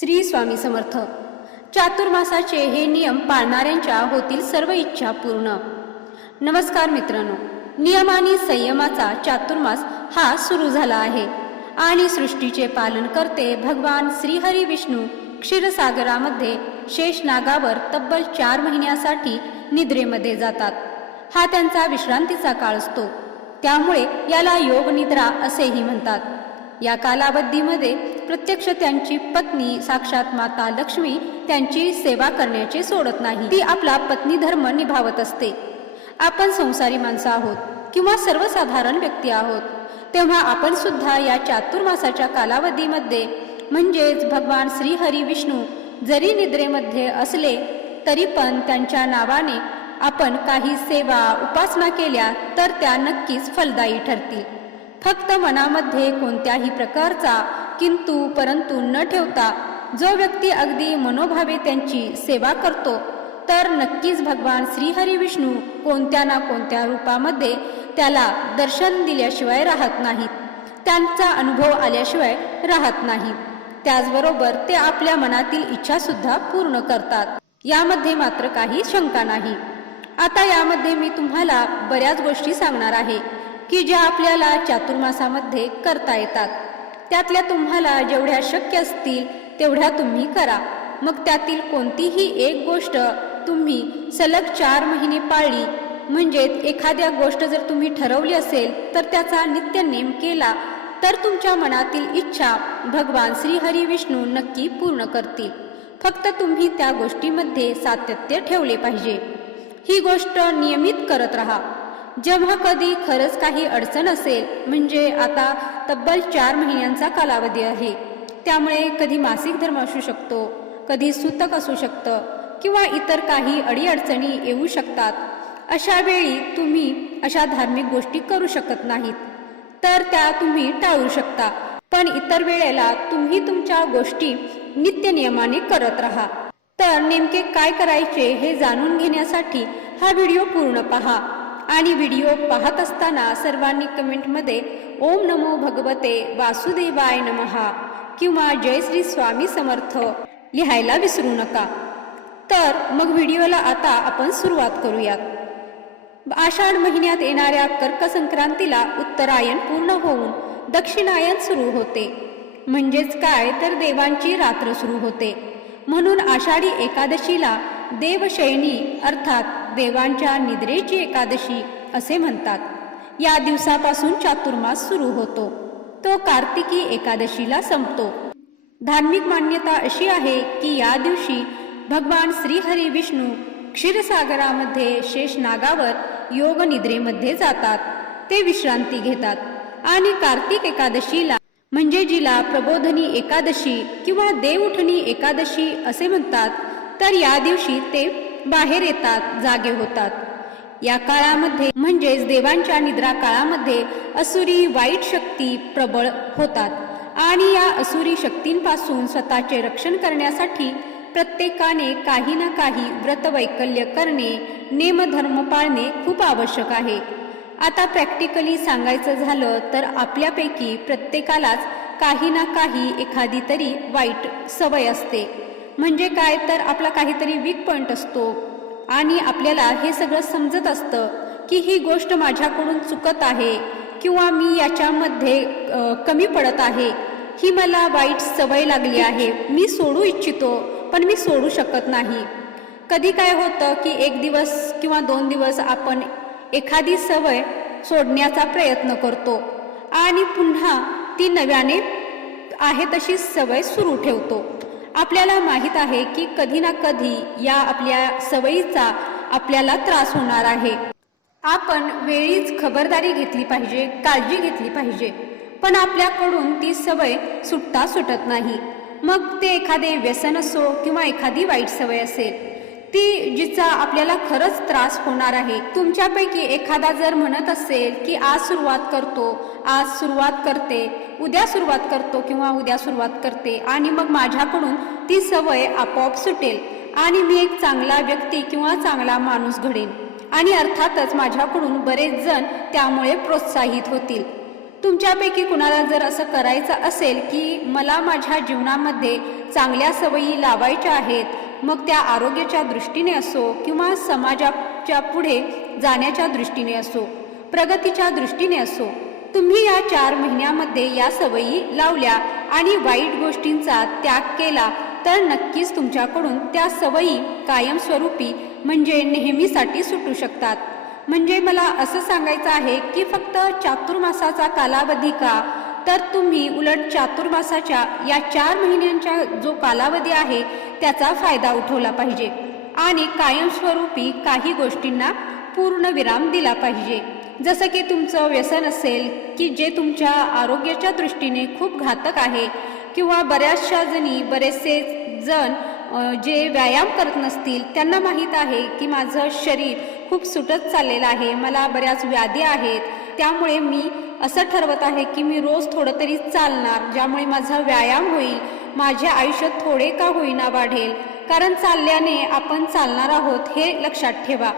श्री स्वामी समर्थ. चातुर्मासाचे हे नियम पाळणाऱ्यांच्या होतील सर्व इच्छा पूर्ण. नमस्कार मित्रांनो नियम आणि संयमाचा चातुर्मास हा सुरू झाला आहे. आणि सृष्टीचे पालन करते भगवान श्रीहरी विष्णू क्षीरसागरामध्ये शेषनागावर तब्बल चार महिन्यासाठी निद्रेमध्ये जातात. हा त्यांचा विश्रांतीचा काळ असतो. त्यामुळे याला योग निद्रा असेही म्हणतात. या कालावधीमध्ये प्रत्यक्ष त्यांची पत्नी साक्षात माता लक्ष्मी त्यांची सेवा करण्याचे सोडत नाही. ती आपला पत्नी धर्म निभावत असते. आपण संसारी माणसं आहोत किंवा सर्वसाधारण व्यक्ती आहोत तेव्हा आपण सुद्धा या चातुर्मासाच्या कालावधीमध्ये म्हणजेच भगवान श्रीहरी विष्णू जरी निद्रेमध्ये असले तरी पण त्यांच्या नावाने आपण काही सेवा उपासना केल्या तर त्या नक्कीच फलदायी ठरतील. फक्त मनामध्ये कोणत्याही प्रकारचा किंतु परंतु न ठेवता जो व्यक्ती अगदी मनोभावे त्यांची सेवा करतो तर नक्कीच भगवान श्रीहरी विष्णू कोणत्या ना कोणत्या रूपामध्ये त्याला दर्शन दिल्याशिवाय राहत नाहीत. त्यांचा अनुभव आल्याशिवाय राहत नाहीत. त्याचबरोबर ते आपल्या मनातील इच्छा सुद्धा पूर्ण करतात. यामध्ये मात्र काही शंका नाही. आता यामध्ये मी तुम्हाला बऱ्याच गोष्टी सांगणार आहे की ज्या आपल्याला चातुर्मासामध्ये करता येतात. त्यातल्या तुम्हाला जेवढ्या शक्य असतील तेवढ्या तुम्ही करा. मग त्यातील कोणतीही एक गोष्ट तुम्ही सलग चार महिने पाळली. म्हणजेच एखाद्या गोष्ट जर तुम्ही ठरवली असेल तर त्याचा नित्य नेम केला. तर तुमच्या मनातील इच्छा भगवान श्रीहरी विष्णू नक्की पूर्ण करतील. फक्त तुम्ही त्या गोष्टीमध्ये सातत्य ठेवले पाहिजे. ही गोष्ट नियमित करत राहा. जेव्हा कधी खरंच काही अडचण असेल म्हणजे आता तब्बल चार महिन्यांचा कालावधी आहे. त्यामुळे कधी मासिक धर्म असू शकतो कधी सूतक असू शकतं किंवा इतर काही अडीअडचणी येऊ शकतात. अशा वेळी तुम्ही अशा धार्मिक गोष्टी करू शकत नाहीत. तर त्या तुम्ही टाळू शकता. पण इतर वेळेला तुम्ही तुमच्या गोष्टी नित्य नियमाने करत राहा. तर नेमके काय करायचे हे जाणून घेण्यासाठी हा व्हिडिओ पूर्ण पहा. आणि व्हिडिओ पाहत असताना सर्वांनी कमेंटमध्ये ओम नमो भगवते वासुदेवाय नमहा किंवा जय श्री स्वामी समर्थ लिहायला विसरू नका. तर मग व्हिडिओला आता आपण सुरुवात करूयात. आषाढ महिन्यात येणाऱ्या कर्क संक्रांतीला उत्तरायण पूर्ण होऊन दक्षिणायन सुरू होते. म्हणजेच काय? तर देवांची रात्र सुरू होते. म्हणून आषाढी एकादशीला देवशयनी अर्थात देवांच्या निद्रेची एकादशी असे म्हणतात. या दिवसापासून चातुर्मास सुरू होतो. तो कार्तिकी एकादशीला संपतो. धार्मिक मान्यता अशी आहे की या दिवशी भगवान श्रीहरी विष्णू क्षीरसागरामध्ये शेषनागावर योग निद्रेमध्ये जातात. ते विश्रांती घेतात आणि कार्तिक एकादशीला म्हणजे जिला प्रबोधनी एकादशी किंवा देवउठणी एकादशी असे म्हणतात तर या दिवशी ते बाहेर येतात जागे होतात. या काळामध्ये म्हणजेच देवांच्या निद्रा काळामध्ये असुरी वाईट शक्ती प्रबळ होतात आणि या असुरी शक्तींपासून स्वतःचे रक्षण करण्यासाठी प्रत्येकाने काही ना काही व्रतवैकल्य करणे नेमधर्म पाळणे खूप आवश्यक आहे. आता प्रॅक्टिकली सांगायचं झालं तर आपल्यापैकी प्रत्येकालाच काही ना काही एखादी तरी वाईट सवय असते. म्हणजे काय? तर आपला काहीतरी वीक पॉईंट असतो. आणि आपल्याला हे सगळं समजत असतं की ही गोष्ट माझ्याकडून चुकत आहे किंवा मी याच्यामध्ये कमी पडत आहे. ही मला वाईट सवय लागली आहे. मी सोडू इच्छितो पण मी सोडू शकत नाही. कधी काय होतं की एक दिवस किंवा दोन दिवस आपण एखादी सवय सोडण्याचा प्रयत्न करतो आणि पुन्हा ती नव्याने आहे तशी सवय सुरू ठेवतो. आपल्याला माहीत आहे की कधी ना कधी या आपल्या सवयीचा आपल्याला त्रास होणार आहे. आपण वेळीच खबरदारी घेतली पाहिजे काळजी घेतली पाहिजे. पण आपल्याकडून ती सवय सुटता सुटत नाही. मग ते एखादे व्यसन असो किंवा एखादी वाईट सवय असेल ती जिचा आपल्याला खरंच त्रास होणार आहे. तुमच्यापैकी एखादा जर म्हणत असेल की आज सुरुवात करतो आज सुरुवात करते उद्या सुरुवात करतो किंवा उद्या सुरुवात करते आणि मग माझ्याकडून ती सवय आपोआप सुटेल आणि मी एक चांगला व्यक्ती किंवा चांगला माणूस घडेन. आणि अर्थातच माझ्याकडून बरेच जण त्यामुळे प्रोत्साहित होतील. तुमच्यापैकी कुणाला जर असं करायचं असेल की मला माझ्या जीवनामध्ये चांगल्या सवयी लावायच्या आहेत मग त्या आरोग्याच्या दृष्टीने असो किंवा समाजाच्या पुढे जाण्याच्या दृष्टीने असो प्रगतीच्या दृष्टीने असो तुम्ही या चार महिन्यामध्ये या सवयी लावल्या आणि वाईट गोष्टींचा त्याग केला तर नक्कीच तुमच्याकडून त्या सवयी कायमस्वरूपी म्हणजे नेहमीसाठी सुटू शकतात. म्हणजे मला असं सांगायचं आहे की फक्त चातुर्मासाचा कालावधी का? तर तुम्ही उलट चातुर्मासाच्या या चार महिन्यांच्या जो कालावधी आहे त्याचा फायदा उठवला पाहिजे आणि कायमस्वरूपी काही गोष्टींना पूर्ण विराम दिला पाहिजे. जसं की तुमचं व्यसन असेल की जे तुमच्या आरोग्याच्या दृष्टीने खूप घातक आहे किंवा बऱ्याचशा जणी बरेचसे जण जे व्यायाम करत नसतील त्यांना माहीत आहे की माझं शरीर खूप सुटत चाललेलं आहे मला बऱ्याच व्याधी आहेत त्यामुळे मी असं ठरवत आहे की मी रोज थोडं तरी चालणार ज्यामुळे माझा व्यायाम होईल माझ्या आयुष्यात थोडे का होईना वाढेल. कारण चालल्याने आपण चालणार आहोत हे लक्षात ठेवा.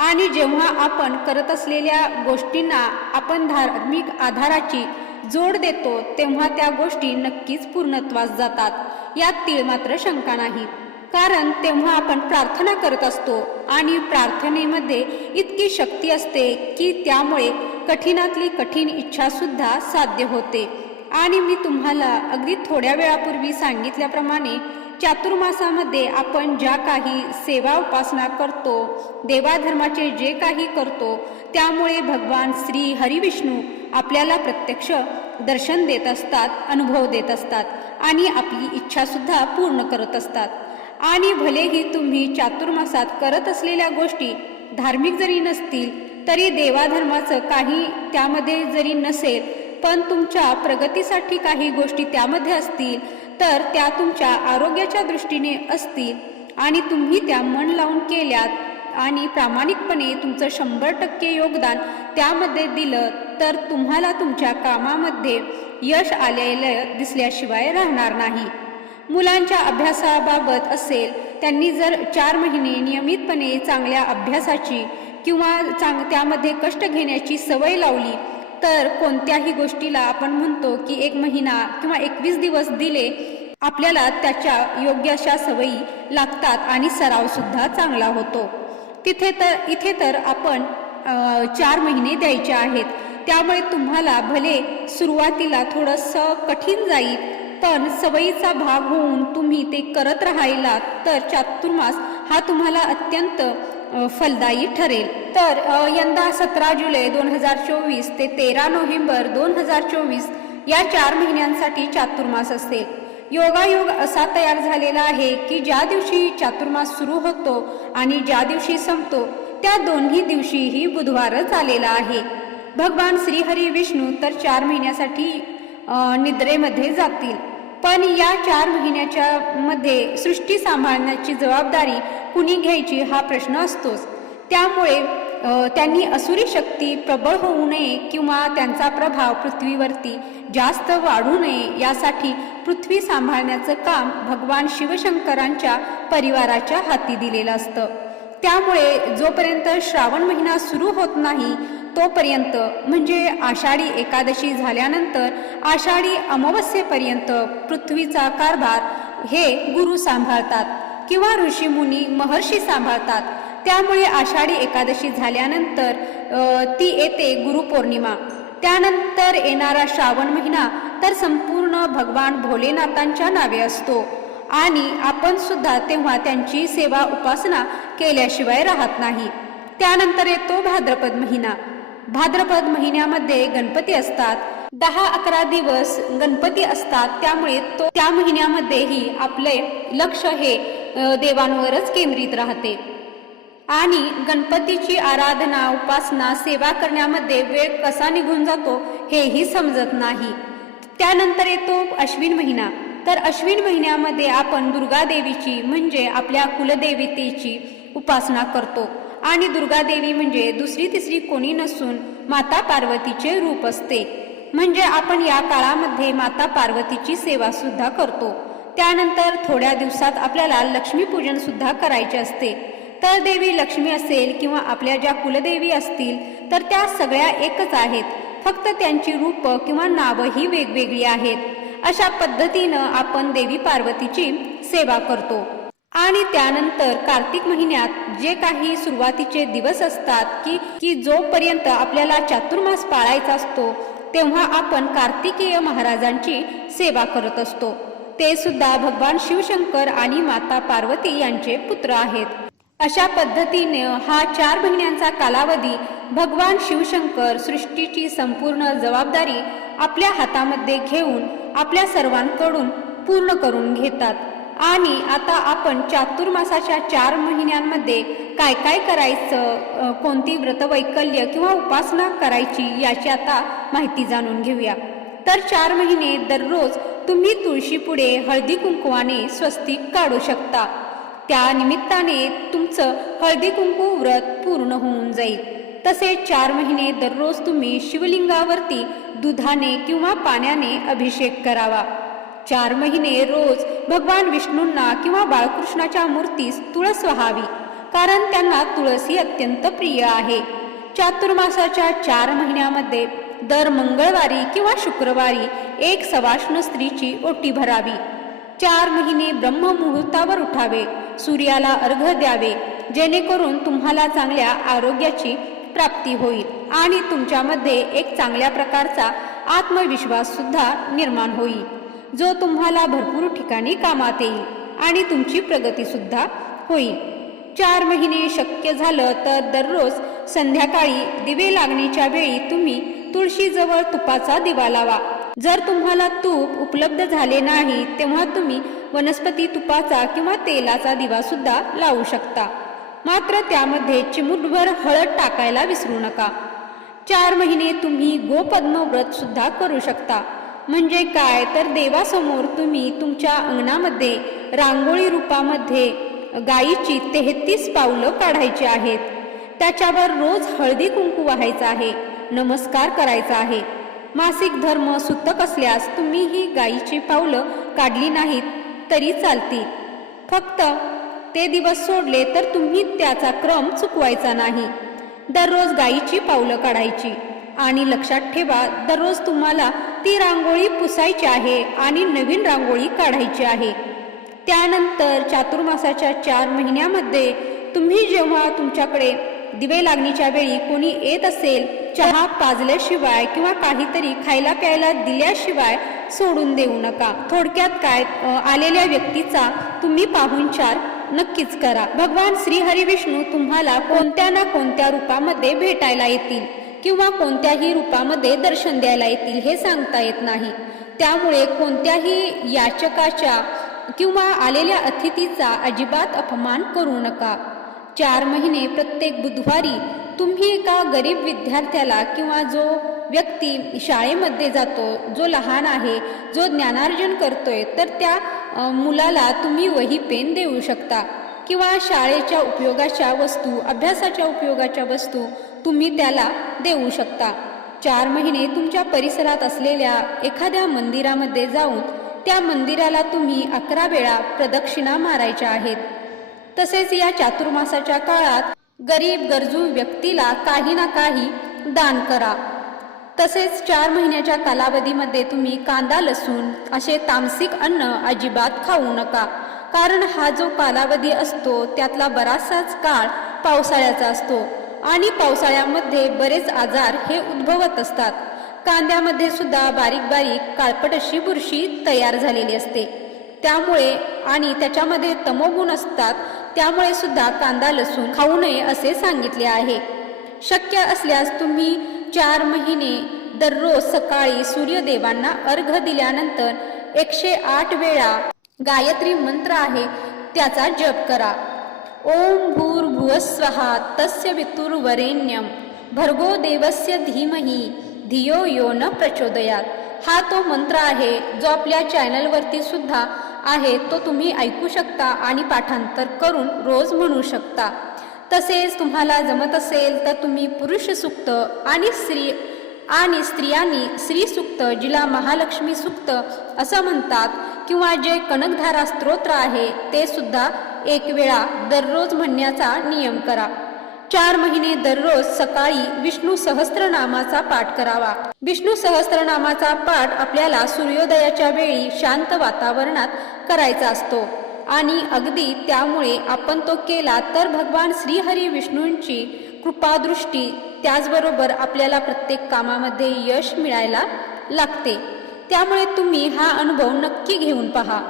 आणि जेव्हा आपण करत असलेल्या गोष्टींना आपण धार्मिक आधाराची जोड देतो तेव्हा त्या गोष्टी नक्कीच पूर्णत्वास जातात. यात तीळ मात्र शंका नाही. कारण तेव्हा आपण प्रार्थना करत असतो आणि प्रार्थनेमध्ये इतकी शक्ती असते की त्यामुळे कठीणातली कठीण इच्छासुद्धा साध्य होते. आणि मी तुम्हाला अगदी थोड्या वेळापूर्वी सांगितल्याप्रमाणे चातुर्मासामध्ये आपण ज्या काही सेवा उपासना करतो देवाधर्माचे जे काही करतो त्यामुळे भगवान श्री हरिविष्णू आपल्याला प्रत्यक्ष दर्शन देत असतात अनुभव देत असतात आणि आपली इच्छासुद्धा पूर्ण करत असतात. आणि भलेही तुम्ही चातुर्मासात करत असलेल्या गोष्टी धार्मिक जरी नसतील तरी देवाधर्माचं काही त्यामध्ये जरी नसेल पण तुमच्या प्रगतीसाठी काही गोष्टी त्यामध्ये असतील तर त्या तुमच्या आरोग्याच्या दृष्टीने असतील. आणि तुम्ही त्या मन लावून केल्यात आणि प्रामाणिकपणे तुमचं शंभर टक्के योगदान त्यामध्ये दिलं तर तुम्हाला तुमच्या कामामध्ये यश आलेलं दिसल्याशिवाय राहणार नाही. मुलांच्या अभ्यासाबाबत असेल त्यांनी जर चार महिने नियमितपणे चांगल्या अभ्यासाची किंवा चांग त्यामध्ये कष्ट घेण्याची सवय लावली तर कोणत्याही गोष्टीला आपण म्हणतो की एक महिना किंवा एकवीस दिवस दिले आपल्याला त्याच्या योग्य अशा सवयी लागतात आणि सरावसुद्धा चांगला होतो. तिथे तर इथे तर आपण चार महिने द्यायचे आहेत. त्यामुळे तुम्हाला भले सुरुवातीला थोडंसं कठीण जाईल पण सवयीचा भाग होऊन तुम्ही ते करत राहायला तर चातुर्मास हा तुम्हाला अत्यंत फलदायी ठरेल. तर यंदा सतरा जुलै दोन हजार चोवीस ते तेरा नोव्हेंबर दोन हजार चोवीस या चार महिन्यांसाठी चातुर्मास असेल योगायोग असा तयार झालेला आहे की ज्या दिवशी चातुर्मास सुरू होतो आणि ज्या दिवशी संपतो त्या दोन्ही दिवशीही बुधवारच आलेला आहे. भगवान श्रीहरी विष्णू तर चार महिन्यासाठी निद्रेमध्ये जातील. पण या चार महिन्याच्या मध्ये सृष्टी सांभाळण्याची जबाबदारी कुणी घ्यायची हा प्रश्न असतोच. त्यामुळे त्यांनी असुरी शक्ती प्रबळ होऊ नये किंवा त्यांचा प्रभाव पृथ्वीवरती जास्त वाढू नये यासाठी पृथ्वी सांभाळण्याचं काम भगवान शिवशंकरांच्या परिवाराच्या हाती दिलेलं असतं. त्यामुळे जोपर्यंत श्रावण महिना सुरू होत नाही तोपर्यंत म्हणजे आषाढी एकादशी झाल्यानंतर आषाढी अमावस्येपर्यंत पृथ्वीचा कारभार हे गुरु सांभाळतात किंवा ऋषीमुनी महर्षी सांभाळतात. त्यामुळे आषाढी एकादशी झाल्यानंतर ती येते गुरुपौर्णिमा त्यानंतर येणारा श्रावण महिना तर संपूर्ण भगवान भोलेनाथांच्या नावे असतो. आणि आपण सुद्धा तेव्हा त्यांची सेवा उपासना केल्याशिवाय राहत नाही. त्यानंतर येतो भाद्रपद महिना. भाद्रपद महिन्यामध्ये गणपती असतात. दहा अकरा दिवस गणपती असतात. त्यामुळे तो त्या महिन्यामध्येही आपले लक्ष हे देवांवरच केंद्रित राहते. आणि गणपतीची आराधना उपासना सेवा करण्यामध्ये वेळ कसा निघून जातो हेही समजत नाही. त्यानंतर येतो अश्विन महिना. तर अश्विन महिन्यामध्ये आपण दुर्गा देवीची म्हणजे आपल्या कुलदेवतेची उपासना करतो. आणि दुर्गादेवी म्हणजे दुसरी तिसरी कोणी नसून माता पार्वतीचे रूप असते. म्हणजे आपण या काळामध्ये माता पार्वतीची सेवा सुद्धा करतो. त्यानंतर थोड्या दिवसात आपल्याला लक्ष्मीपूजन सुद्धा करायचे असते. तर देवी लक्ष्मी असेल किंवा आपल्या ज्या कुलदेवी असतील तर त्या सगळ्या एकच आहेत. फक्त त्यांची रूप किंवा नावं ही वेगवेगळी आहेत. अशा पद्धतीनं आपण देवी पार्वतीची सेवा करतो. आणि त्यानंतर कार्तिक महिन्यात जे काही सुरुवातीचे दिवस असतात की की जोपर्यंत आपल्याला चातुर्मास पाळायचा असतो तेव्हा आपण कार्तिकेय महाराजांची सेवा करत असतो. ते सुद्धा भगवान शिवशंकर आणि माता पार्वती यांचे पुत्र आहेत. अशा पद्धतीने हा चार महिन्यांचा कालावधी भगवान शिवशंकर सृष्टीची संपूर्ण जबाबदारी आपल्या हातामध्ये घेऊन आपल्या सर्वांकडून पूर्ण करून घेतात. आणि आता आपण चातुर्मासाच्या चार महिन्यांमध्ये काय काय करायचं कोणती व्रतवैकल्य किंवा उपासना करायची याची आता माहिती जाणून घेऊया. तर चार महिने दररोज तुम्ही तुळशीपुढे हळदी कुंकवाने स्वस्तिक काढू शकता. त्या निमित्ताने तुमचं हळदी कुंकू व्रत पूर्ण होऊन जाईल. तसेच चार महिने दररोज तुम्ही शिवलिंगावरती दुधाने किंवा पाण्याने अभिषेक करावा. चार महिने रोज भगवान विष्णूंना किंवा बाळकृष्णाच्या मूर्तीस तुळस व्हावी कारण त्यांना तुळस ही अत्यंत प्रिय आहे. चातुर्मासाच्या चार महिन्यामध्ये दर मंगळवारी किंवा शुक्रवारी एक सवाष्ण स्त्रीची ओटी भरावी. चार महिने ब्रह्ममुहूर्तावर उठावे सूर्याला अर्घ द्यावे जेणेकरून तुम्हाला चांगल्या आरोग्याची प्राप्ती होईल आणि तुमच्यामध्ये एक चांगल्या प्रकारचा आत्मविश्वास सुद्धा निर्माण होईल. जो तुम्हाला भरपूर ठिकाणी कामात येईल आणि तुमची प्रगती सुद्धा होईल. चार महिने शक्य झालं तर दररोज संध्याकाळी दिवे लागण्याच्या वेळी तुम्ही तुळशीजवळ तुपाचा दिवा लावा. जर तुम्हाला तूप उपलब्ध झाले नाही तेव्हा तुम्ही वनस्पती तुपाचा किंवा तेलाचा दिवा सुद्धा लावू शकता. मात्र त्यामध्ये चिमूटभर हळद टाकायला विसरू नका. चार महिने तुम्ही गोपद्म व्रत सुद्धा करू शकता. म्हणजे काय? तर देवासमोर तुम्ही तुमच्या अंगणामध्ये रांगोळी रूपामध्ये गायीची तेहतीस पावलं काढायची आहेत. त्याच्यावर रोज हळदी कुंकू व्हायचा आहे नमस्कार करायचा आहे. मासिक धर्म सुतक असल्यास तुम्ही ही गायीची पावलं काढली नाहीत तरी चालतील. फक्त ते दिवस सोडले तर तुम्ही त्याचा क्रम चुकवायचा नाही. दररोज गायीची पावलं काढायची. आणि लक्षात ठेवा दररोज तुम्हाला ती रांगोळी पुसायची आहे आणि नवीन रांगोळी काढायची आहे. त्यानंतर चातुर्मासाच्या चार महिन्यामध्ये तुम्ही जेव्हा तुमच्याकडे दिवे लागणीच्या वेळी कोणी येत असेल चहा पाजल्याशिवाय किंवा काहीतरी खायला प्यायला दिल्याशिवाय सोडून देऊ नका. थोडक्यात काय आलेल्या व्यक्तीचा तुम्ही पाहुणचार नक्कीच करा. भगवान श्री हरिविष्णू तुम्हाला कोणत्या ना कोणत्या रूपामध्ये भेटायला येतील. किंवा कोणत्याही रूपामध्ये दर्शन द्यायला येतील हे सांगता येत नाही. त्यामुळे कोणत्याही याचकाच्या किंवा आलेल्या अतिथीचा अजिबात अपमान करू नका. चार महिने प्रत्येक बुधवारी तुम्ही एका गरीब विद्यार्थ्याला किंवा जो व्यक्ती शाळेमध्ये जातो जो लहान आहे जो ज्ञानार्जन करतोय तर त्या मुलाला तुम्ही वही पेन देऊ शकता. किंवा शाळेच्या उपयोगाच्या वस्तू अभ्यासाच्या उपयोगाच्या वस्तू तुम्ही त्याला देऊ शकता. चार महिने तुमच्या परिसरात असलेल्या एखाद्या मंदिरामध्ये जाऊन त्या मंदिराला तुम्ही अकरा वेळा प्रदक्षिणा मारायच्या आहेत. तसेच या चातुर्मासाच्या काळात गरीब गरजू व्यक्तीला काही ना काही दान करा. तसेच चार महिन्याच्या कालावधीमध्ये तुम्ही कांदा लसूण असे तामसिक अन्न अजिबात खाऊ नका. कारण हा जो कालावधी असतो त्यातला बराचसाच काळ पावसाळ्याचा असतो. आणि पावसाळ्यामध्ये बरेच आजार हे उद्भवत असतात. कांद्यामध्ये सुद्धा बारीक बारीक काळपट अशी बुरशी तयार झालेली असते. त्यामुळे आणि त्याच्यामध्ये तमोगुण असतात त्यामुळे सुद्धा कांदा लसूण खाऊ नये असे सांगितले आहे. शक्य असल्यास तुम्ही चार महिने दररोज सकाळी सूर्यदेवांना अर्घ दिल्यानंतर एकशे आठ वेळा गायत्री मंत्र आहे त्याचा जप करा. ओम भूर्भुवस्वहा तस्य वितुर्वरेण्यम भर्गो देवस्य धीमही धियो यो न प्रचोदयात. हा तो मंत्र आहे जो आपल्या चॅनलवरती सुद्धा आहे तो तुम्ही ऐकू शकता आणि पाठांतर करून रोज म्हणू शकता. तसेच तुम्हाला जमत असेल तर तुम्ही पुरुष सुक्त आणि स्त्री आणि स्त्रियांनी श्री सुक्त जिला महालक्ष्मी सुक्त असं म्हणतात किंवा जे कनकधारा स्तोत्र आहे ते सुद्धा एक वेळा दररोज म्हणण्याचा नियम करा. चार महिने दररोज सकाळी विष्णू सहस्त्रनामाचा पाठ करावा. विष्णू सहस्त्रनामाचा पाठ आपल्याला सूर्योदयाच्या वेळी शांत वातावरणात करायचा असतो. आणि अगदी त्यामुळे आपण तो केला तर भगवान श्रीहरी विष्णूंची कृपादृष्टी त्याचबरोबर आपल्याला प्रत्येक कामामध्ये यश मिळायला लागते. त्यामुळे तुम्ही हा अनुभव नक्की घेऊन पहा.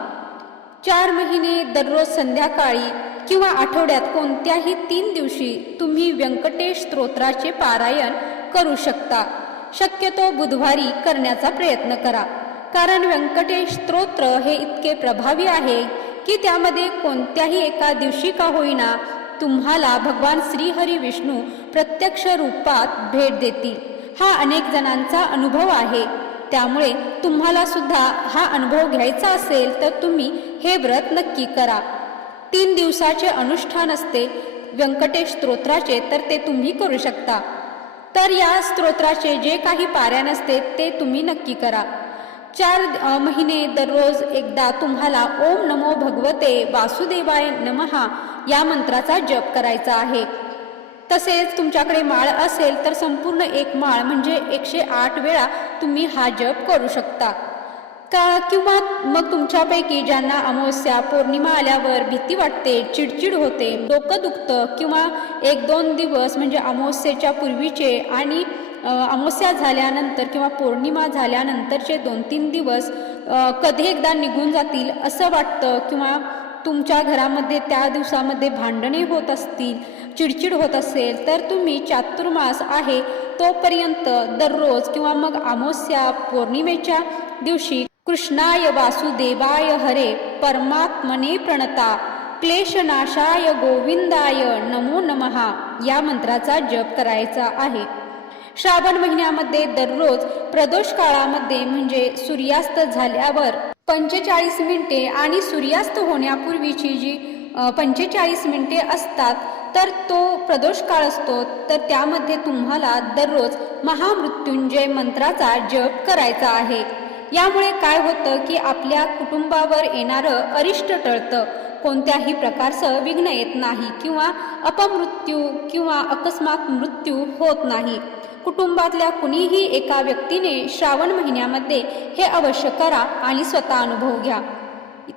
चार महिने दररोज संध्याकाळी किंवा आठवड्यात कोणत्याही तीन दिवशी तुम्ही व्यंकटेश स्तोत्राचे पारायण करू शकता. शक्यतो बुधवारी करण्याचा प्रयत्न करा. कारण व्यंकटेश स्तोत्र हे इतके प्रभावी आहे की त्यामध्ये कोणत्याही एका दिवशी का होईना तुम्हाला भगवान श्रीहरी विष्णू प्रत्यक्ष रूपात भेट देतील. हा अनेक जणांचा अनुभव आहे. त्यामुळे तुम्हाला सुद्धा हा अनुभव घ्यायचा असेल तर तुम्ही हे व्रत नक्की करा. तीन दिवसाचे अनुष्ठान असते. व्यंकटेश स्तोत्राचे तर ते तुम्ही करू शकता. तर या स्तोत्राचे जे काही पारायण असते ते तुम्ही नक्की करा. चार महिने दररोज एकदा तुम्हाला ओम नमो भगवते वासुदेवाय नमहा या मंत्राचा जप करायचा आहे. तसेच तुमच्याकडे माळ असेल तर संपूर्ण एक माळ म्हणजे एकशे आठ वेळा तुम्ही हा जप करू शकता. का किंवा मग तुमच्यापैकी ज्यांना अमावस्या पौर्णिमा आल्यावर भीती वाटते चिडचिड होते डोकं दुखतं किंवा एक दोन दिवस म्हणजे अमावस्येच्या पूर्वीचे आणि अमावस्या झाल्यानंतर किंवा पौर्णिमा झाल्यानंतरचे दोन तीन दिवस कधी एकदा निघून जातील असं वाटतं किंवा तुमच्या घरामध्ये त्या दिवसामध्ये भांडणे होत असतील चिडचिड होत असेल तर तुम्ही चातुर्मास आहे तोपर्यंत दररोज किंवा मग अमावस्या पौर्णिमेच्या दिवशी कृष्णाय वासुदेवाय हरे परमात्मने प्रणता क्लेशनाशाय गोविंदाय नमो नमहा या मंत्राचा जप करायचा आहे. श्रावण महिन्यामध्ये दररोज प्रदोष काळामध्ये म्हणजे सूर्यास्त झाल्यावर पंचेचाळीस मिनिटे आणि सूर्यास्त होण्यापूर्वीची जी पंचेचाळीस मिनिटे असतात तर तो प्रदोष काळ असतो तर त्यामध्ये तुम्हाला दररोज महामृत्युंजय मंत्राचा जप करायचा आहे. यामुळे काय होतं की आपल्या कुटुंबावर येणारं अरिष्ट टळतं. कोणत्याही प्रकारचं विघ्न येत नाही किंवा अपमृत्यू किंवा अकस्मात मृत्यू होत नाही. कुटुंबातल्या कुणीही एका व्यक्तीने श्रावण महिन्यामध्ये हे अवश्य करा आणि स्वतः अनुभव घ्या.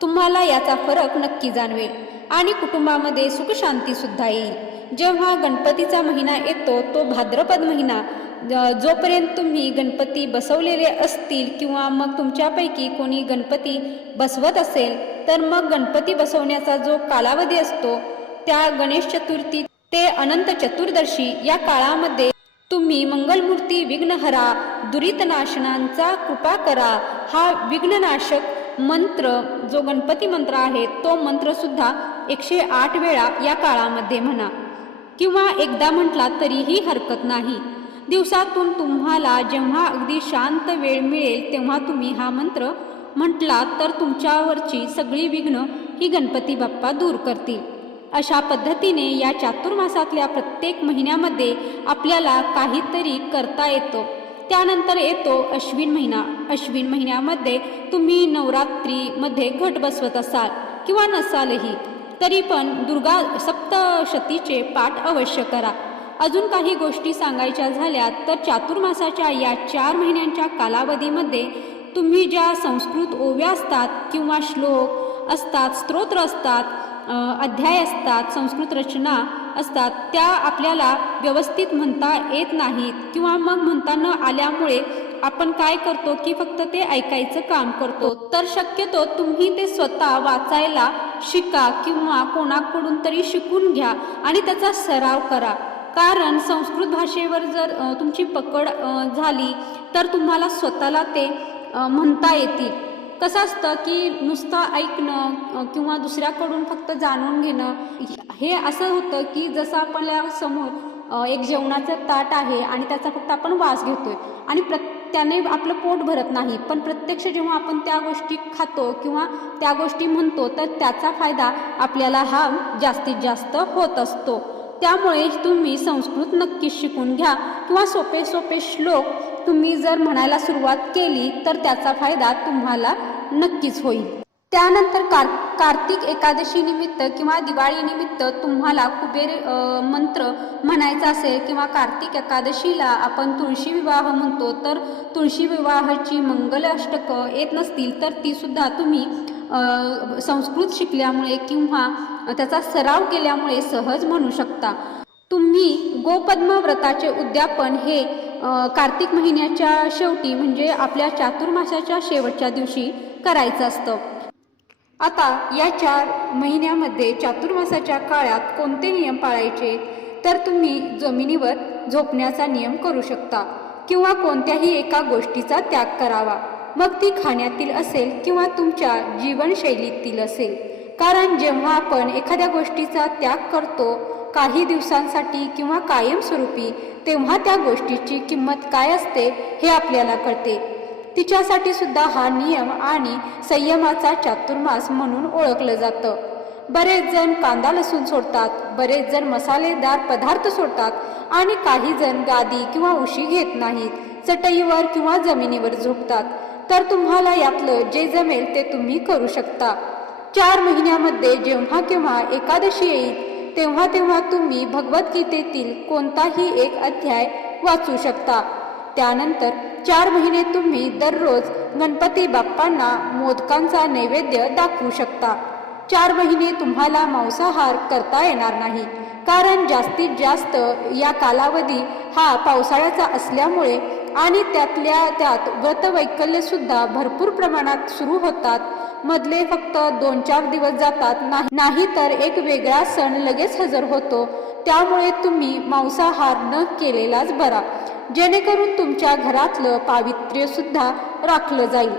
तुम्हाला याचा फरक नक्की जाणवेल आणि कुटुंबामध्ये सुखशांतीसुद्धा येईल. जेव्हा गणपतीचा महिना येतो तो भाद्रपद महिना जोपर्यंत तुम्ही गणपती बसवलेले असतील किंवा मग तुमच्यापैकी कोणी गणपती बसवत असेल तर मग गणपती बसवण्याचा जो कालावधी असतो त्या गणेश चतुर्थी ते अनंत चतुर्दशी या काळामध्ये तुम्ही मंगलमूर्ती विघ्नहरा दुरितनाशनांचा कृपा करा. हा विघ्ननाशक मंत्र जो गणपती मंत्र आहे तो मंत्रसुद्धा एकशे आठ वेळा या काळामध्ये म्हणा. किंवा एकदा म्हटला तरीही हरकत नाही. दिवसातून तुम्हाला जेव्हा अगदी शांत वेळ मिळेल तेव्हा तुम्ही हा मंत्र म्हटला तर तुमच्यावरची सगळी विघ्न ही गणपती बाप्पा दूर करतील. अशा पद्धतीने या चातुर्मासातल्या प्रत्येक महिन्यामध्ये आपल्याला काहीतरी करता येतो. त्यानंतर येतो अश्विन महिना. अश्विन महिन्यामध्ये तुम्ही नवरात्रीमध्ये घट बसवत असाल किंवा नसालही तरी पण दुर्गा सप्तशतीचे पाठ अवश्य करा. अजून काही गोष्टी सांगायच्या झाल्या तर चातुर्मासाच्या या चार महिन्यांच्या कालावधीमध्ये तुम्ही ज्या संस्कृत ओव्या असतात किंवा श्लोक असतात स्तोत्र असतात अध्याय असतात संस्कृत रचना असतात त्या आपल्याला व्यवस्थित म्हणता येत नाहीत किंवा मग म्हणता न आल्यामुळे आपण काय करतो की फक्त ते ऐकायचं काम करतो. तर शक्यतो तुम्ही ते स्वतः वाचायला शिका किंवा कोणाकडून तरी शिकून घ्या आणि त्याचा सराव करा. कारण संस्कृत भाषेवर जर तुमची पकड झाली तर तुम्हाला स्वतःला ते म्हणता येतील. कसं असतं की नुसतं ऐकणं किंवा दुसऱ्याकडून फक्त जाणून घेणं हे असं होतं की जसं आपल्यासमोर एक जेवणाचं ताट आहे आणि त्याचा फक्त आपण वास घेतोय आणि प्र त्याने आपलं पोट भरत नाही. पण प्रत्यक्ष जेव्हा आपण त्या गोष्टी खातो किंवा त्या गोष्टी म्हणतो तर त्याचा फायदा आपल्याला हा जास्तीत जास्त होत असतो. त्यामुळे तुम्ही संस्कृत नक्कीच शिकून घ्या किंवा सोपे सोपे श्लोक तुम्ही जर म्हणायला सुरुवात केली तर त्याचा फायदा तुम्हाला नक्कीच होईल. त्यानंतर कार कार्तिक एकादशी निमित्त किंवा दिवाळीनिमित्त तुम्हाला कुबेर मंत्र म्हणायचा असेल किंवा कार्तिक एकादशीला आपण तुळशी विवाह म्हणतो तर तुळशी विवाहाची मंगल अष्टक येत नसतील तर ती सुद्धा तुम्ही संस्कृत शिकल्यामुळे किंवा त्याचा सराव केल्यामुळे सहज म्हणू शकता. तुम्ही गोपद्म व्रताचे उद्यापन हे कार्तिक महिन्याच्या शेवटी म्हणजे आपल्या चातुर्मासाच्या शेवटच्या दिवशी करायचं असतं. आता या चार महिन्यामध्ये चातुर्मासाच्या काळात कोणते नियम पाळायचे? तर तुम्ही जमिनीवर झोपण्याचा नियम करू शकता किंवा कोणत्याही एका गोष्टीचा त्याग करावा. मग ती खाण्यातील असेल किंवा तुमच्या जीवनशैलीतील असेल. कारण जेव्हा आपण एखाद्या गोष्टीचा त्याग करतो काही दिवसांसाठी किंवा कायमस्वरूपी तेव्हा त्या गोष्टीची किंमत काय असते हे आपल्याला कळते. तिच्यासाठी सुद्धा हा नियम आणि संयमाचा चातुर्मास म्हणून ओळखलं जातं. बरेच जण कांदा लसूण सोडतात बरेच जण मसालेदार पदार्थ सोडतात आणि काही जण गादी किंवा उशी घेत नाहीत चटईवर किंवा जमिनीवर झोपतात. तर तुम्हाला यातलं जे जमेल ते तुम्ही करू शकता. चार महिन्यामध्ये जेव्हा केव्हा एकादशी येईल तेव्हा तेव्हा तुम्ही भगवद्गीतेतील कोणताही एक अध्याय वाचू शकता. त्यानंतर चार महिने तुम्ही दररोज गणपती बाप्पांना मोदकांचा नैवेद्य दाखवू शकता. चार महिने तुम्हाला मांसाहार करता येणार नाही कारण जास्तीत जास्त या कालावधी हा पावसाळ्याचा असल्यामुळे आणि त्यातल्या त्यात व्रतवैकल्यसुद्धा भरपूर प्रमाणात सुरू होतात. मधले फक्त दोन चार दिवस जातात. नाही नाही तर एक वेगळा सण लगेच हजर होतो. त्यामुळे तुम्ही मांसाहार न केलेलाच बरा. जेणेकरून तुमच्या घरातलं पावित्र्यसुद्धा राखलं जाईल.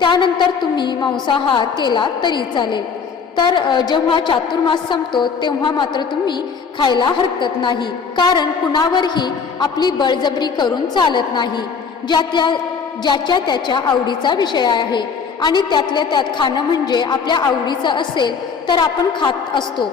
त्यानंतर तुम्ही मांसाहार केला तरी चालेल. तर जेव्हा चातुर्मास संपतो तेव्हा मात्र तुम्ही खायला हरकत नाही. कारण कुणावरही आपली बळजबरी करून चालत नाही. ज्या त्या ज्याच्या त्याच्या आवडीचा विषय आहे. आणि त्यातल्या त्यात खाणं म्हणजे आपल्या आवडीचं असेल तर आपण खात असतो.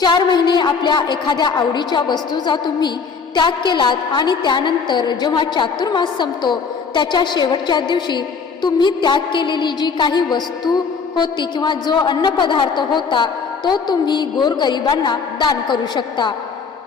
चार महिने आपल्या एखाद्या आवडीच्या वस्तूचा तुम्ही त्याग केलात आणि त्यानंतर जेव्हा चातुर्मास संपतो त्याच्या शेवटच्या दिवशी तुम्ही त्याग केलेली जी काही वस्तू होती किंवा जो अन्नपदार्थ होता तो तुम्ही गोरगरिबांना दान करू शकता.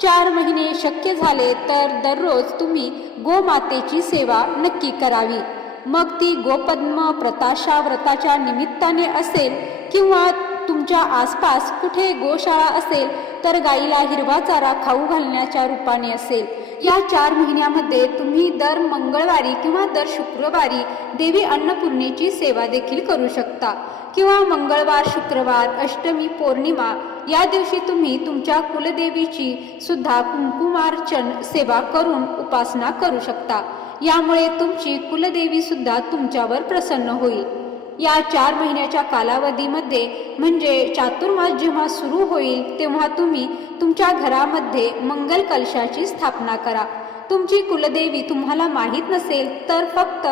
चार महिने शक्य झाले तर दररोज तुम्ही गोमातेची सेवा नक्की करावी. मग ती गोपद्म प्रताशा व्रताच्या निमित्ताने असेल किंवा तुमच्या आसपास कुठे गोशाळा असेल तर गाईला हिरवा चारा खाऊ घालण्याच्या रूपाने असेल. या चार महिन्यामध्ये तुम्ही दर मंगळवारी किंवा दर शुक्रवारी देवी अन्नपूर्णेची सेवा देखील करू शकता. किंवा मंगळवार शुक्रवार अष्टमी पौर्णिमा या दिवशी तुम्ही तुमच्या कुलदेवीची सुद्धा कुंकुमार्चन सेवा करून उपासना करू शकता. यामुळे तुमची कुलदेवी सुद्धा तुमच्यावर प्रसन्न होईल. या चार महिन्याच्या कालावधीमध्ये म्हणजे चातुर्मास जेव्हा सुरू होईल तेव्हा तुम्ही तुमच्या घरामध्ये मंगल कलशाची स्थापना करा. तुमची कुलदेवी तुम्हाला माहीत नसेल तर फक्त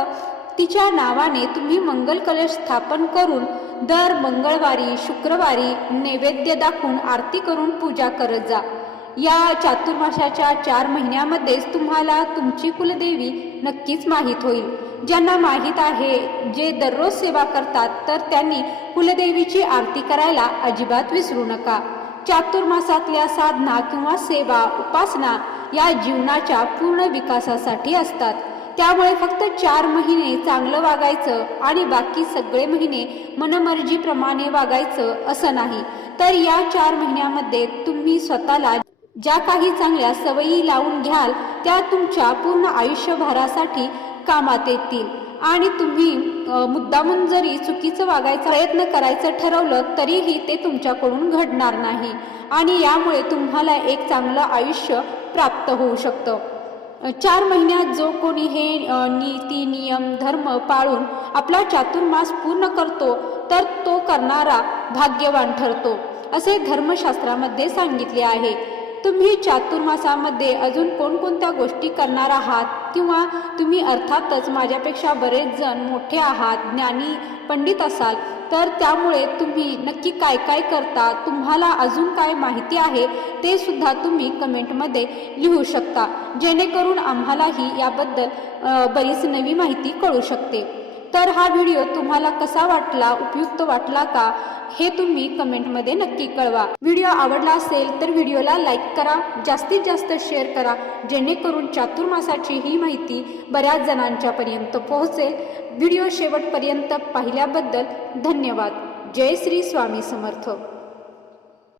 तिच्या नावाने तुम्ही मंगल कलश स्थापन करून दर मंगळवारी शुक्रवारी नैवेद्य दाखवून आरती करून पूजा करत जा. या चातुर्माशाच्या चार महिन्यामध्येच तुम्हाला तुमची कुलदेवी नक्कीच माहीत होईल. ज्यांना माहीत आहे जे दररोज सेवा करतात तर त्यांनी कुलदेवीची आरती करायला अजिबात विसरू नका. चातुर्मासातल्या साधना किंवा सेवा उपासना या जीवनाच्या पूर्ण विकासासाठी असतात. त्यामुळे फक्त चार महिने चांगलं वागायचं आणि बाकी सगळे महिने मनमर्जीप्रमाणे वागायचं असं नाही. तर या चार महिन्यामध्ये तुम्ही स्वतःला ज्या काही चांगल्या सवयी लावून घ्याल त्या तुमच्या पूर्ण आयुष्यभरासाठी कामात येतील. आणि तुम्ही मुद्दामून जरी चुकीचं वागायचा प्रयत्न करायचं ठरवलं तरीही ते तुमच्याकडून घडणार नाही. आणि यामुळे तुम्हाला एक चांगलं आयुष्य प्राप्त होऊ शकतं. चार महिन्यात जो कोणी हे नीती नियम धर्म पाळून आपला चातुर्मास पूर्ण करतो तर तो करणारा भाग्यवान ठरतो. असे धर्मशास्त्रामध्ये सांगितले आहे. तुम्ही चातुर्मासामध्ये अजून कोणकोणत्या गोष्टी करणार आहात? किंवा तुम्ही अर्थातच माझ्यापेक्षा बरेच जण मोठे आहात ज्ञानी पंडित असाल तर त्यामुळे तुम्ही नक्की काय काय करता? तुम्हाला अजून काय माहिती आहे? ते सुद्धा तुम्ही कमेंटमध्ये लिहू शकता. जेणेकरून आम्हालाही याबद्दल बरीच नवी माहिती कळू शकते. तर हा व्हिडिओ तुम्हाला कसा वाटला उपयुक्त वाटला का हे तुम्ही कमेंटमध्ये नक्की कळवा. व्हिडिओ आवडला असेल तर व्हिडिओला लाईक करा जास्तीत जास्त शेअर करा जेणेकरून चातुर्मासाची ही माहिती बऱ्याच जणांच्यापर्यंत पोहोचेल. व्हिडिओ शेवटपर्यंत पाहिल्याबद्दल धन्यवाद. जय श्री स्वामी समर्थ.